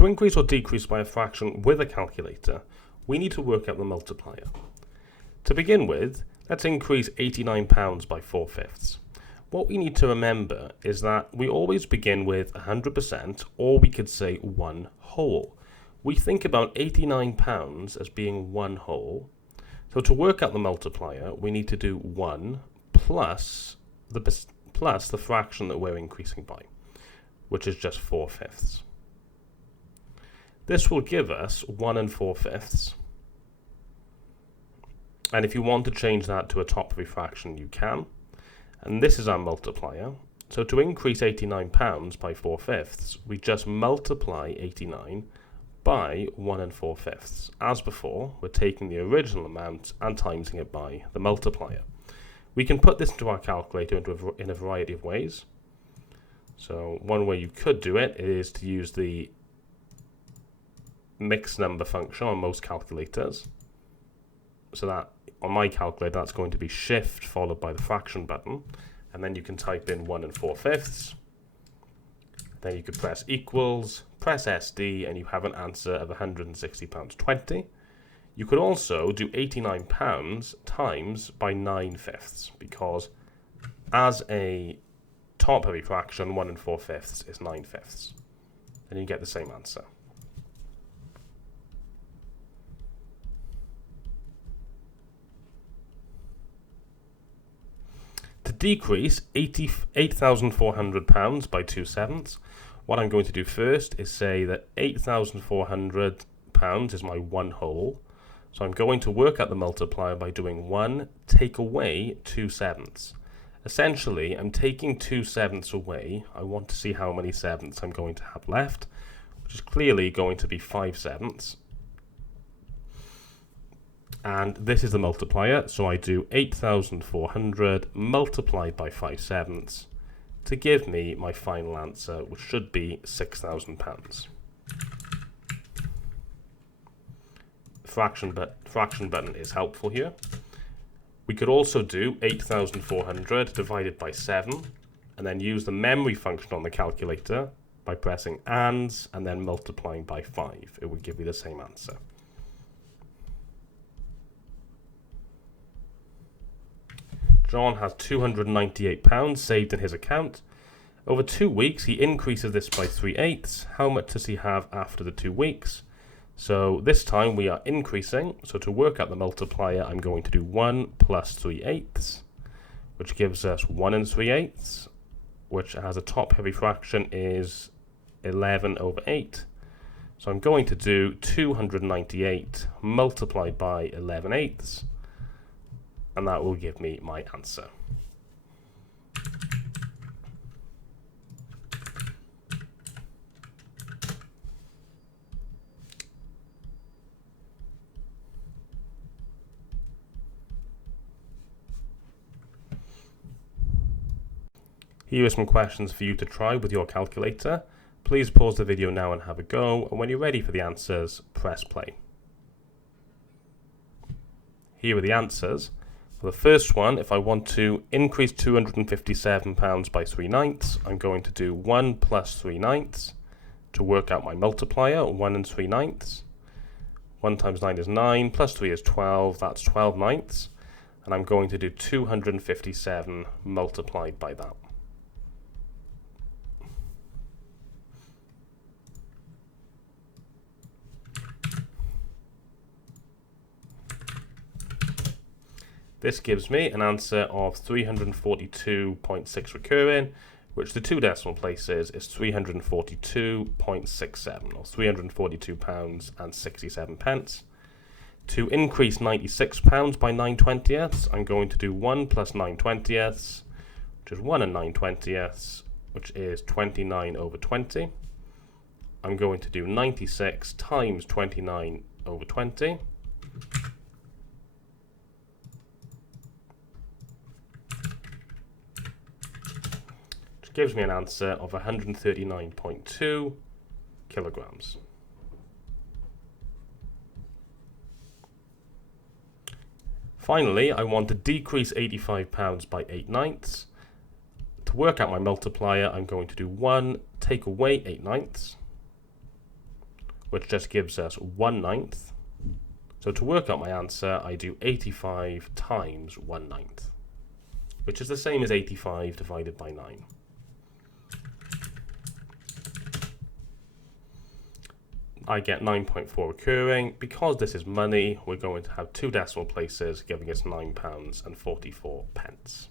To increase or decrease by a fraction with a calculator, we need to work out the multiplier. To begin with, let's increase £89 by 4/5. What we need to remember is that we always begin with 100%, or we could say 1 whole. We think about £89 as being 1 whole. So to work out the multiplier, we need to do 1 plus the fraction that we're increasing by, which is just 4/5. This will give us 1 4/5. And if you want to change that to a top-heavy fraction, you can. And this is our multiplier. So to increase £89 by 4/5, we just multiply 89 by 1 4/5. As before, we're taking the original amount and timesing it by the multiplier. We can put this into our calculator in a variety of ways. So one way you could do it is to use the mixed number function on most calculators. So that on my calculator, that's going to be shift followed by the fraction button, and then you can type in 1 4/5. Then you could press equals, press SD, and you have an answer of £160.20. You could also do £89 times by 9/5, because as a top-heavy fraction, 1 4/5 is 9/5, and you get the same answer. To decrease £8,400 by 2/7, what I'm going to do first is say that £8,400 is my 1 whole. So I'm going to work out the multiplier by doing 1 take away 2/7. Essentially, I'm taking 2/7 away. I want to see how many sevenths I'm going to have left, which is clearly going to be 5/7. And this is the multiplier, so I do 8,400 multiplied by 5/7 to give me my final answer, which should be £6,000. Fraction button is helpful here. We could also do 8,400 divided by 7, and then use the memory function on the calculator by pressing AND and then multiplying by 5. It would give me the same answer. John has £298 saved in his account. Over 2 weeks, he increases this by 3/8. How much does he have after the 2 weeks? So this time we are increasing. So to work out the multiplier, I'm going to do 1 plus 3/8, which gives us 1 3/8, which as a top-heavy fraction is 11/8. So I'm going to do 298 multiplied by 11/8. And that will give me my answer. Here are some questions for you to try with your calculator. Please pause the video now and have a go, and when you're ready for the answers, press play. Here are the answers. For the first one, if I want to increase £257 by 3/9, I'm going to do 1 plus 3/9 to work out my multiplier, 1 3/9. 1 times 9 is 9, plus 3 is 12, that's 12/9. And I'm going to do 257 multiplied by that. This gives me an answer of 342.6 recurring, which the 2 decimal places is 342.67, or £342.67. To increase £96 by 9/20, I'm going to do 1 plus 9/20, which is 1 9/20, which is 29/20. I'm going to do 96 times 29/20. Gives me an answer of 139.2 kilograms. Finally, I want to decrease £85 by 8/9. To work out my multiplier, I'm going to do 1 take away 8/9, which just gives us 1/9. So to work out my answer, I do 85 times 1/9, which is the same as 85 divided by 9. I get 9.4 recurring. Because this is money, we're going to have 2 decimal places, giving us £9.44.